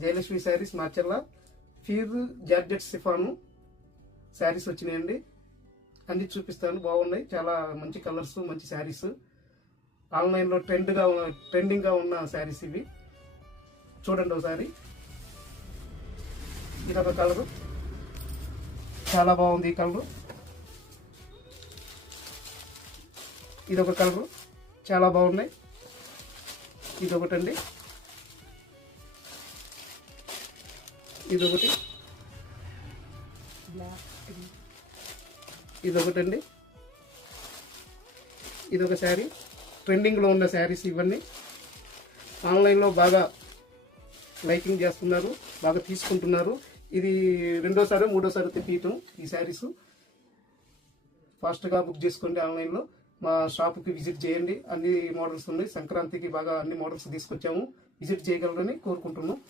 Jayalakshmi saris Macherla fear georgette సిఫాను saris వచ్చినాయండి. అన్ని చూపిస్తాను, బాగున్నాయి, చాలా మంచి కలర్స్, మంచి శారీస్. ఆన్లైన్లో ట్రెండింగ్గా ఉన్న శారీస్ ఇవి. చూడండి ఒకసారి. ఇదొక కలరు, చాలా బాగుంది ఈ కలరు. ఇదొక కలరు, చాలా బాగున్నాయి. ఇదొకటండి, ఇదొకటి, ఇదొకటండి. ఇదొక శారీ. ట్రెండింగ్లో ఉన్న శారీస్ ఇవన్నీ. ఆన్లైన్లో బాగా లైకింగ్ చేస్తున్నారు, బాగా తీసుకుంటున్నారు. ఇది రెండోసారి మూడోసారి తెప్పియటం ఈ శారీస్. ఫాస్ట్గా బుక్ చేసుకోండి ఆన్లైన్లో. మా షాప్కి విజిట్ చేయండి, అన్ని మోడల్స్ ఉన్నాయి. సంక్రాంతికి బాగా అన్ని మోడల్స్ తీసుకొచ్చాము, విజిట్ చేయగలరని కోరుకుంటున్నాం.